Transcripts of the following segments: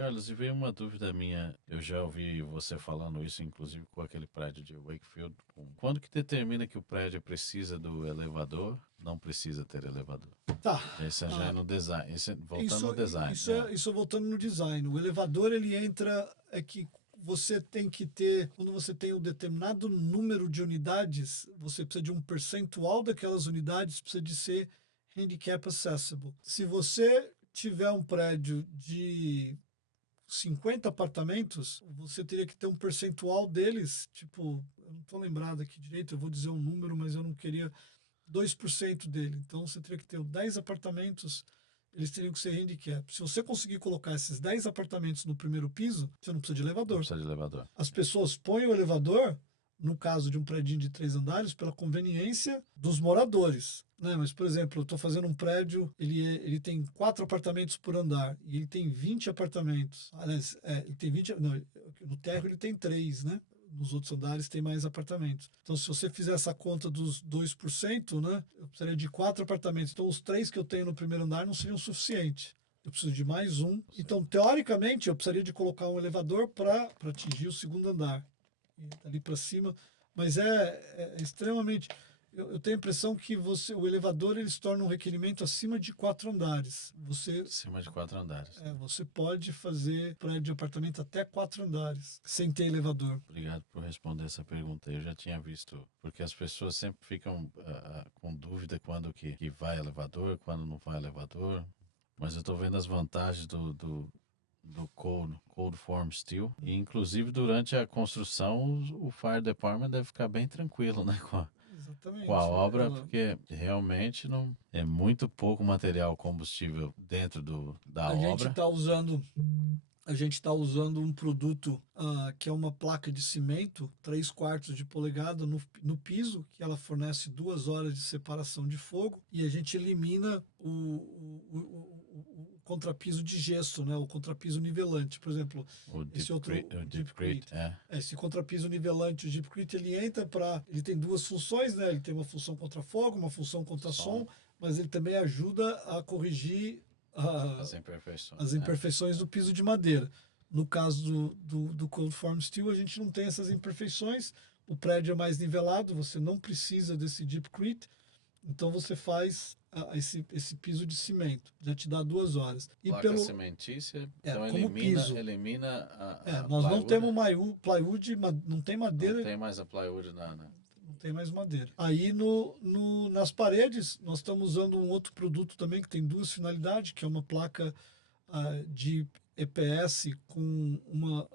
Carlos, e veio uma dúvida minha. Eu já ouvi você falando isso, inclusive com aquele prédio de Wakefield. Quando que determina que o prédio precisa do elevador? Não precisa ter elevador. Tá. Isso já é Ah, no design. Voltando isso, no design. isso, é, isso voltando no design. O elevador, ele entra, é que você tem que ter, quando você tem um determinado número de unidades, você precisa de um percentual daquelas unidades, precisa de ser handicap accessible. Se você tiver um prédio de 50 apartamentos, você teria que ter um percentual deles, tipo, eu não estou lembrado aqui direito, eu vou dizer um número, mas eu não queria 2% dele. Então você teria que ter 10 apartamentos, eles teriam que ser handicap. Se você conseguir colocar esses 10 apartamentos no primeiro piso, você não precisa de Não elevador. precisa de elevador. As pessoas põem o elevador, no caso de um prédio de 3 andares, pela conveniência dos moradores. Né? Mas, por exemplo, eu estou fazendo um prédio, ele tem 4 apartamentos por andar, e ele tem 20 apartamentos. Aliás, ele tem 20. Não, no térreo ele tem 3, né? Nos outros andares tem mais apartamentos. Então, se você fizer essa conta dos 2%, né, eu precisaria de 4 apartamentos. Então, os 3 que eu tenho no primeiro andar não seriam suficientes. Eu preciso de mais um. Então, teoricamente, eu precisaria de colocar um elevador para atingir o segundo andar. E dali para cima. Mas é extremamente. Eu tenho a impressão que o elevador ele se torna um requerimento acima de 4 andares. Acima de 4 andares. Você pode fazer prédio de apartamento até 4 andares, sem ter elevador. Obrigado por responder essa pergunta. Eu já tinha visto, porque as pessoas sempre ficam com dúvida quando que vai elevador, quando não vai elevador. Mas eu estou vendo as vantagens do cold form steel. E, inclusive, durante a construção, o Fire Department deve ficar bem tranquilo, né, com a Exatamente. obra, porque realmente não é muito pouco material combustível dentro da A gente obra. está usando a gente está usando um produto que é uma placa de cimento, 3/4 de polegada no piso, que ela fornece 2 horas de separação de fogo, e a gente elimina o contrapiso de gesso, né? O contrapiso nivelante. Por exemplo, O esse outro, o Deepcrete, Deepcrete. Esse contrapiso nivelante, o Deepcrete, ele entra para. Ele tem duas funções, né? Ele tem uma função contra fogo, uma função contra som, som, mas ele também ajuda a corrigir as a, imperfeições. as imperfeições do piso de madeira. No caso do Cold Form Steel, a gente não tem essas imperfeições, o prédio é mais nivelado, você não precisa desse Deepcrete, então você faz esse piso de cimento, já te dá 2 horas. E Placa cimentícia, então como piso, elimina a nós não plywood. temos plywood, não tem Não madeira, tem mais a plywood não tem mais madeira. Aí nas paredes, nós estamos usando um outro produto também que tem duas finalidades, que é uma placa de EPS com um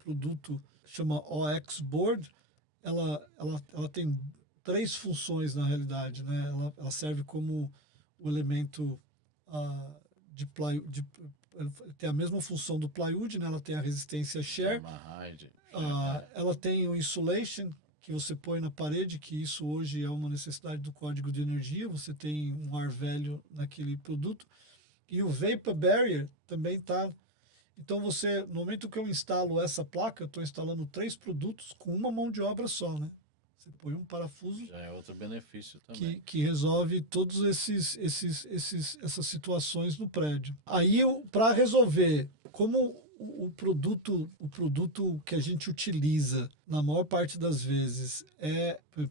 produto que chama OX Board. Ela tem 3 funções na realidade, né? Ela serve como o elemento de plywood, tem a mesma função do plywood, né? Ela tem a resistência de shear, amarrar. ela tem o insulation que você põe na parede, que isso hoje é uma necessidade do código de energia, você tem um ar velho naquele produto. E o Vapor Barrier também está. Então no momento que eu instalo essa placa, eu estou instalando 3 produtos com uma mão de obra só, né? Você põe um parafuso Já é outro benefício também. que resolve todas essas situações no prédio. Aí, para resolver, como o produto que a gente utiliza na maior parte das vezes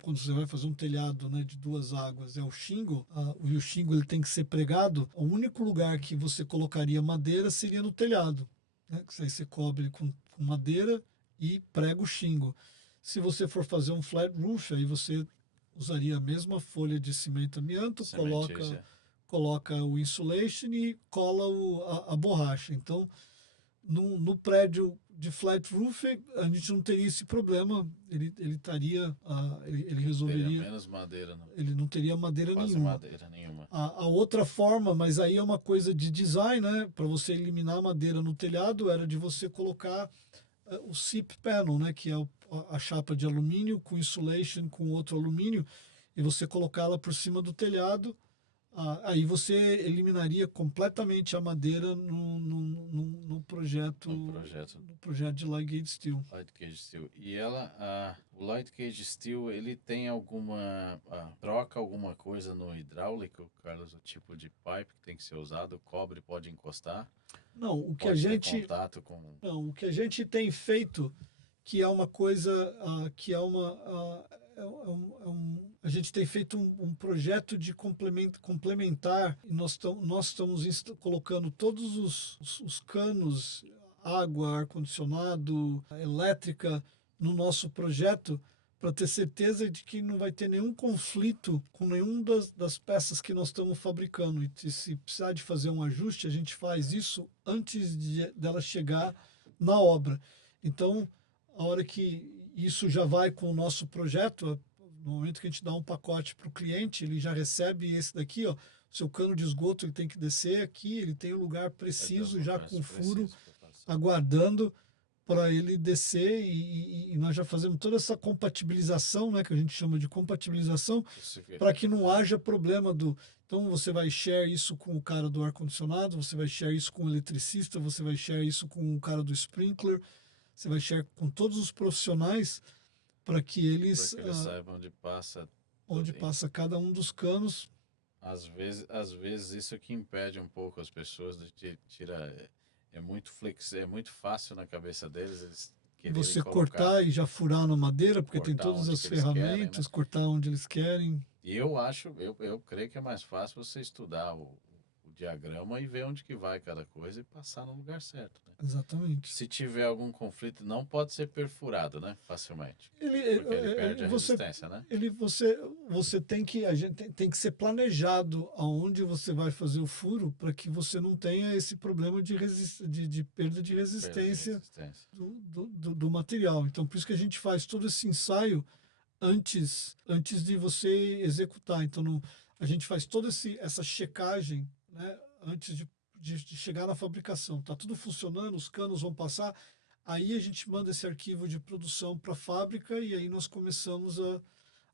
quando você vai fazer um telhado, né, de 2 águas, é o shingle, e o shingle ele tem que ser pregado, o único lugar que você colocaria madeira seria no telhado, né, que aí você cobre com madeira e prega o shingle. Se você for fazer um flat roof, aí você usaria a mesma folha de cimento amianto, Cimentícia. coloca o insulation e cola a borracha. Então, no prédio de flat roof, a gente não teria esse problema. Ele estaria, ele Teria resolveria, menos madeira, não. ele não teria madeira Quase nenhuma. madeira nenhuma. A outra forma, mas aí é uma coisa de design, né? Para você eliminar a madeira no telhado, era de você colocar o SIP panel, né, que é a chapa de alumínio com insulation com outro alumínio, e você colocá-la por cima do telhado, aí você eliminaria completamente a madeira no projeto, No projeto no projeto de Light Gauge Steel. Light Gauge Steel. E o Light Gauge Steel, ele tem troca alguma coisa no hidráulico, Carlos? O tipo de pipe que tem que ser usado, o cobre pode encostar? Não, o que a pode ter gente, contato com... não, o que a gente tem feito, que é uma coisa, que é uma, a gente tem feito um projeto de complementar, e nós estamos colocando todos os canos, água, ar-condicionado, elétrica, no nosso projeto, para ter certeza de que não vai ter nenhum conflito com nenhuma das peças que nós estamos fabricando. E se precisar de fazer um ajuste, a gente faz isso antes dela chegar na obra. Então, a hora que isso já vai com o nosso projeto, no momento que a gente dá um pacote para o cliente, ele já recebe esse daqui, ó, seu cano de esgoto ele tem que descer aqui, ele tem o lugar preciso, já com furo, aguardando para ele descer e nós já fazemos toda essa compatibilização, né, que a gente chama de compatibilização, para que não haja problema do... Então você vai share isso com o cara do ar-condicionado, você vai share isso com o eletricista, você vai share isso com o cara do sprinkler, você vai share com todos os profissionais para que eles saibam onde passa cada um dos canos. Às vezes isso que impede um pouco as pessoas de tirar. É muito fácil na cabeça deles eles quererem Você colocar, cortar e já furar na madeira, porque tem cortar todas onde as que eles querem, né? ferramentas, cortar onde eles querem. E eu creio que é mais fácil você estudar o diagrama e ver onde que vai cada coisa e passar no lugar certo, né? Exatamente. Se tiver algum conflito, não pode ser perfurado, né? Facilmente. Porque ele perde a Você, resistência, né? você tem que, a gente tem que ser planejado aonde você vai fazer o furo para que você não tenha esse problema de perda de resistência do material. Então, por isso que a gente faz todo esse ensaio antes de você executar. Então, a gente faz toda essa checagem, né, antes de chegar na fabricação. Está tudo funcionando, os canos vão passar. Aí a gente manda esse arquivo de produção para a fábrica e aí nós começamos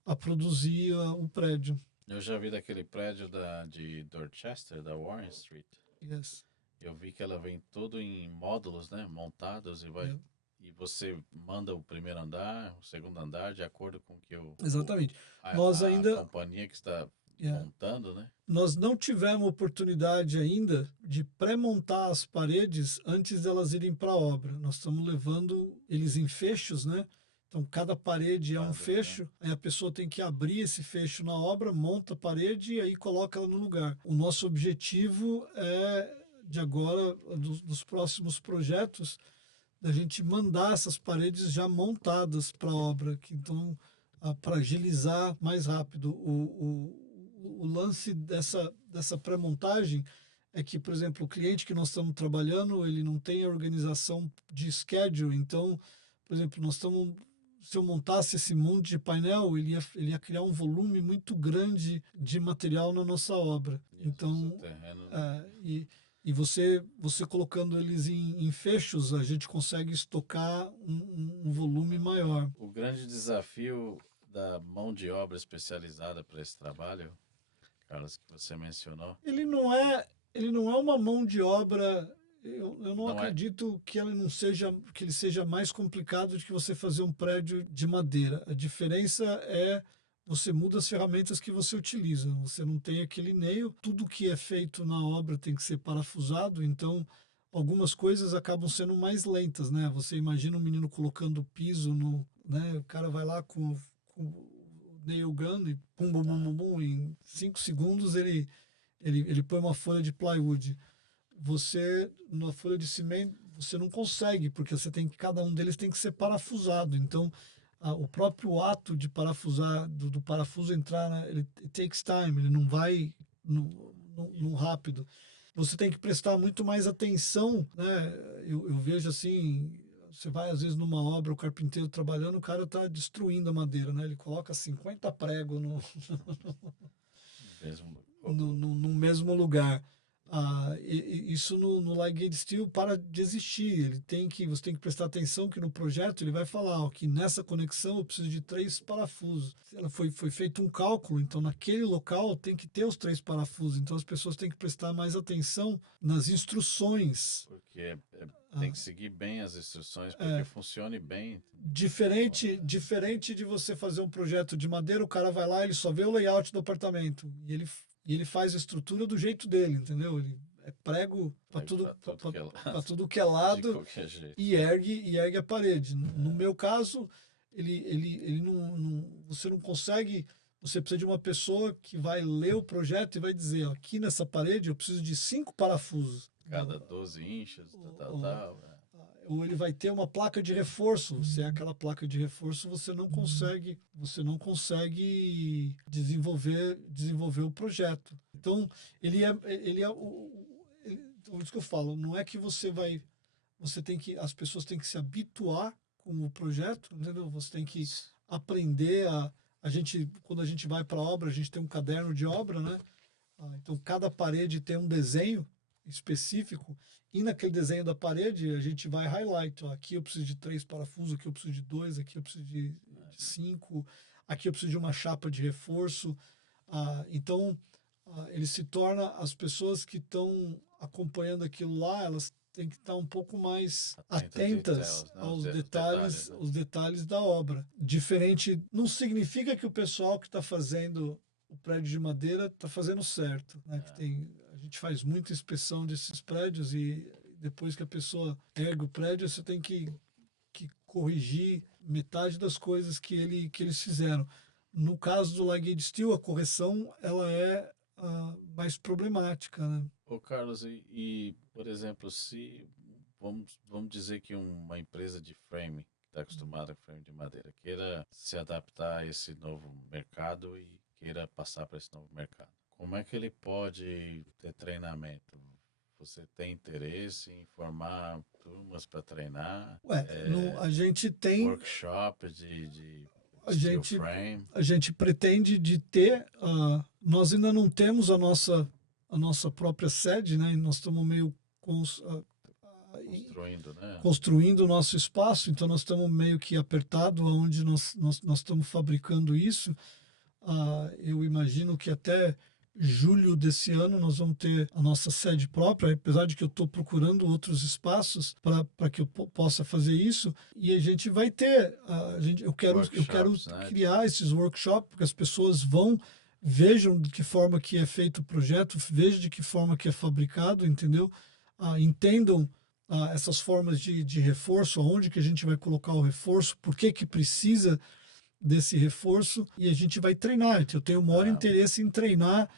a produzir o prédio. Eu já vi daquele prédio de Dorchester, da Warren Street. Yes. Eu vi que ela vem todo em módulos, né, montados e vai... Yeah. E você manda o primeiro andar, o segundo andar, de acordo com que Exatamente. a companhia que está montando, né? Nós não tivemos oportunidade ainda de pré-montar as paredes antes delas irem para a obra. Nós estamos levando eles em fechos, né? Então, cada parede é um fecho, aí a pessoa tem que abrir esse fecho na obra, monta a parede e aí coloca ela no lugar. O nosso objetivo é, de agora, dos próximos projetos, da gente mandar essas paredes já montadas para a obra, que então, para agilizar mais rápido. O lance dessa pré-montagem é que, por exemplo, o cliente que nós estamos trabalhando, ele não tem a organização de schedule, então, por exemplo, se eu montasse esse monte de painel, ele ia criar um volume muito grande de material na nossa obra. Então, e você colocando eles em fechos, a gente consegue estocar um volume maior. O grande desafio da mão de obra especializada para esse trabalho, Carlos, que você mencionou... Ele não é uma mão de obra... Eu não acredito que ele seja mais complicado do que você fazer um prédio de madeira. A diferença é você muda as ferramentas que você utiliza. Você não tem aquele nail. Tudo que é feito na obra tem que ser parafusado, então algumas coisas acabam sendo mais lentas, né? Você imagina um menino colocando piso né? O cara vai lá com o nail gun e pum, bum, bum, bum, bum, em 5 segundos ele põe uma folha de plywood. Você, na folha de cimento, você não consegue, porque cada um deles tem que ser parafusado. Então, o próprio ato de parafusar, do parafuso entrar, né, it takes time, ele não vai no rápido. Você tem que prestar muito mais atenção, né? Eu vejo assim, você vai às vezes numa obra, o carpinteiro trabalhando, o cara está destruindo a madeira, né? Ele coloca 50 pregos no mesmo lugar. Isso no Light Gauge Steel para de existir. Você tem que prestar atenção que no projeto ele vai falar que nessa conexão eu preciso de 3 parafusos. Foi feito um cálculo, então naquele local tem que ter os 3 parafusos. Então as pessoas têm que prestar mais atenção nas instruções. Porque tem que seguir bem as instruções para que funcione bem. Diferente de você fazer um projeto de madeira, o cara vai lá, ele só vê o layout do apartamento e ele faz a estrutura do jeito dele, entendeu? é prego para Prego tudo, pra tudo que é para lado, tudo que é de lado qualquer jeito. e ergue a parede. No meu caso, ele você não consegue. Você precisa de uma pessoa que vai ler o projeto e vai dizer, ó, aqui nessa parede eu preciso de 5 parafusos. Cada 12 inches, Ou, ou ele vai ter uma placa de reforço. Se é aquela placa de reforço, você não consegue desenvolver o projeto. Então, então, isso que eu falo, não é que as pessoas têm que se habituar com o projeto, entendeu? Você tem que aprender quando a gente vai para a obra, a gente tem um caderno de obra, né? Então, cada parede tem um desenho específico, e naquele desenho da parede a gente vai highlight. Ó, aqui eu preciso de 3 parafusos, aqui eu preciso de 2, aqui eu preciso de 5, aqui eu preciso de uma chapa de reforço. Então, ele se torna, as pessoas que estão acompanhando aquilo lá, elas têm que estar um pouco mais atentas né? aos Detalhes, né? os detalhes da obra. Diferente, não significa que o pessoal que está fazendo o prédio de madeira está fazendo certo, né? A gente faz muita inspeção desses prédios e depois que a pessoa ergue o prédio, você tem que corrigir metade das coisas que eles fizeram. No caso do Light Steel, a correção ela é mais problemática, né? Ô Carlos, por exemplo, se vamos dizer que uma empresa de frame, que está acostumada a frame de madeira, queira se adaptar a esse novo mercado e queira passar para esse novo mercado, como é que ele pode ter treinamento? Você tem interesse em formar turmas para treinar? Ué, a gente tem, Workshop de a steel gente, frame? a gente pretende de ter, nós ainda não temos a nossa própria sede, né? Nós estamos meio Construindo, né? construindo o nosso espaço, então nós estamos meio que apertado aonde nós estamos fabricando isso. Eu imagino que até julho desse ano nós vamos ter a nossa sede própria, apesar de que eu estou procurando outros espaços para que eu possa fazer isso. E a gente vai ter, eu quero Workshops, né? criar esses workshops, porque as pessoas vejam de que forma que é feito o projeto, vejam de que forma que é fabricado, entendeu? Entendam essas formas de reforço, aonde que a gente vai colocar o reforço, por que que precisa desse reforço, e a gente vai treinar. Eu tenho o maior interesse em treinar.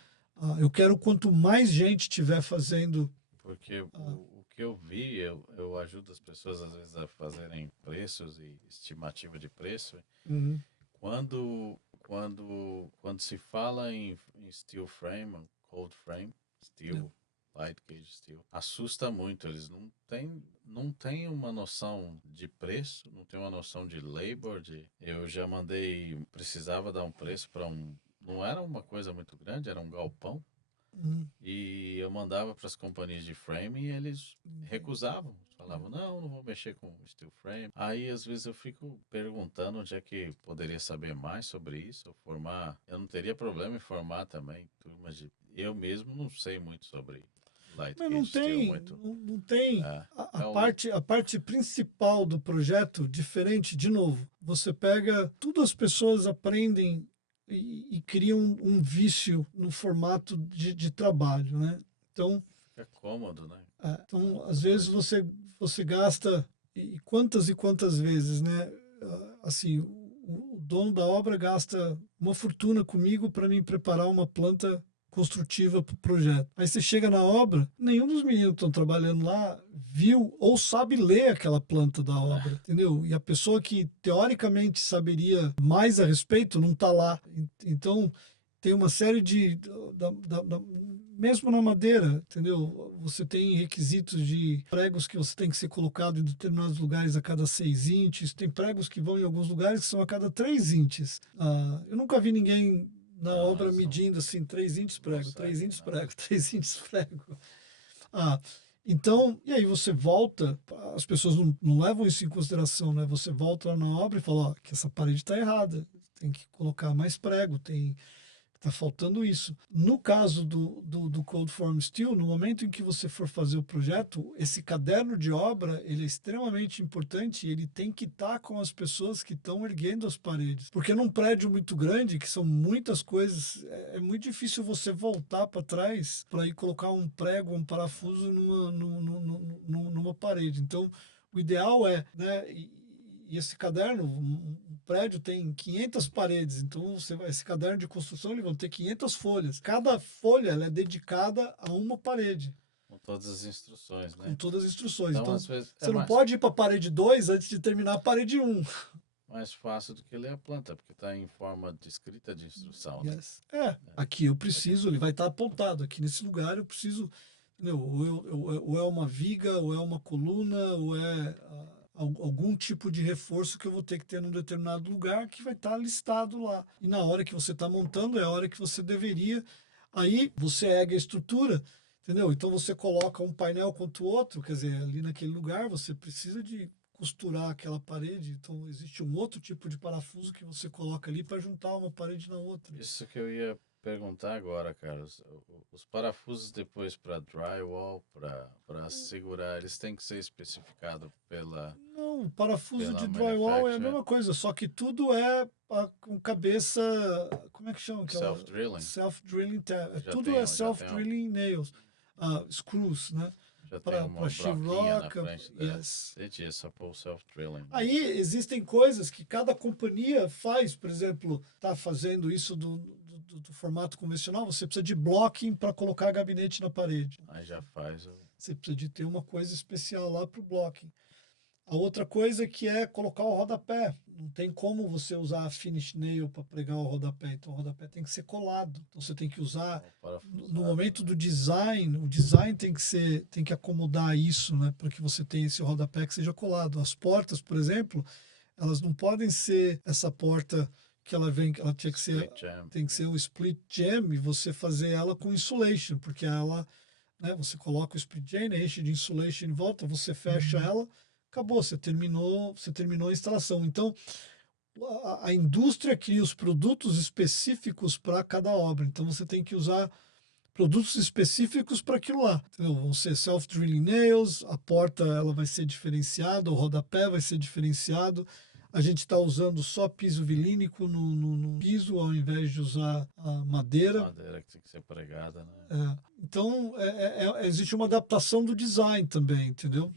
Eu quero quanto mais gente tiver fazendo. Porque o que eu vi, eu ajudo as pessoas às vezes a fazerem preços e estimativa de preço. Uhum. Quando se fala em steel frame, cold frame, steel, light gauge steel, assusta muito. Eles não têm uma noção de preço, não têm uma noção de labor. Eu já precisava dar um preço para não era uma coisa muito grande, era um galpão. Uhum. E eu mandava para as companhias de frame e eles recusavam. Falavam, não vou mexer com steel frame. Aí, às vezes, eu fico perguntando onde é que poderia saber mais sobre isso, ou formar. Eu não teria problema em formar também turmas de... Eu mesmo não sei muito sobre light Mas gauge steel, muito... não tem. É A parte principal do projeto, diferente, de novo, você pega, tudo as pessoas aprendem e criam um vício no formato de trabalho, né? Então, fica cômodo, né? então às vezes você gasta, e quantas vezes, né? Assim, o dono da obra gasta uma fortuna comigo para me preparar uma planta construtiva para o projeto. Aí você chega na obra, nenhum dos meninos que estão trabalhando lá viu ou sabe ler aquela planta da obra, entendeu? E a pessoa que teoricamente saberia mais a respeito não está lá. Então tem uma série mesmo na madeira, entendeu? Você tem requisitos de pregos que você tem que ser colocado em determinados lugares a cada 6 inches. Tem pregos que vão em alguns lugares que são a cada 3 inches. Eu nunca vi ninguém na obra medindo assim, 3 inches prego, 3 inches prego, 3 inches prego. Então, e aí você volta, as pessoas não levam isso em consideração, né? Você volta lá na obra e fala, ó, que essa parede está errada, tem que colocar mais prego, tem Tá faltando isso. No caso do Cold Form Steel, no momento em que você for fazer o projeto, esse caderno de obra, ele é extremamente importante e ele tem que estar com as pessoas que estão erguendo as paredes. Porque num prédio muito grande, que são muitas coisas, é muito difícil você voltar para trás para ir colocar um prego, um parafuso numa parede. Então, o ideal é, né, e esse caderno, um prédio tem 500 paredes, então esse caderno de construção ele vai ter 500 folhas. Cada folha ela é dedicada a uma parede. Com todas as instruções, Com né? todas as instruções. Então, Então, às vezes, é você não pode ir para a parede 2 antes de terminar a parede 1. mais fácil do que ler a planta, porque está em forma de escrita de instrução. Né? Yes. Aqui eu preciso, ele vai estar apontado. Aqui nesse lugar eu preciso, entendeu? Ou é uma viga, ou é uma coluna, ou é algum tipo de reforço que eu vou ter que ter num determinado lugar que vai estar listado lá. E na hora que você está montando é a hora que você deveria. Aí você ergue a estrutura, entendeu? Então você coloca um painel contra o outro, quer dizer, ali naquele lugar você precisa de costurar aquela parede, então existe um outro tipo de parafuso que você coloca ali para juntar uma parede na outra. Isso que eu ia perguntar agora, cara. Os parafusos depois para drywall, para segurar, eles têm que ser especificados pela. Não, o parafuso Pela de drywall é a manufacturer. mesma coisa, só que tudo é com cabeça, como é que chama? Self-drilling. Self-drilling, Já tudo tem é um- já tem self-drilling nails, screws, né? Já tem Para uma broquinha na sheetrock, frente dela. yes. Entendi, é só para o self-drilling. Né? Aí existem coisas que cada companhia faz, por exemplo, tá fazendo isso do formato convencional, você precisa de blocking para colocar gabinete na parede. Aí já faz. Você precisa de ter uma coisa especial lá para o blocking. A outra coisa que é colocar o rodapé. Não tem como você usar a finish nail para pregar o rodapé. Então o rodapé tem que ser colado. Então você tem que usar no momento do design, o design tem que acomodar isso, né, para que você tenha esse rodapé que seja colado. As portas, por exemplo, elas não podem ser essa porta que ela tinha que ser, tem que ser um split jam e você fazer ela com insulation, porque ela, né, você coloca o split jam, enche de insulation em volta, você fecha ela, acabou, você terminou a instalação. Então, a indústria cria os produtos específicos para cada obra. Então, você tem que usar produtos específicos para aquilo lá. Entendeu? Vão ser self-drilling nails, a porta ela vai ser diferenciada, o rodapé vai ser diferenciado. A gente está usando só piso vilínico no piso, ao invés de usar a madeira. Madeira que tem que ser pregada, né? Então, existe uma adaptação do design também, entendeu?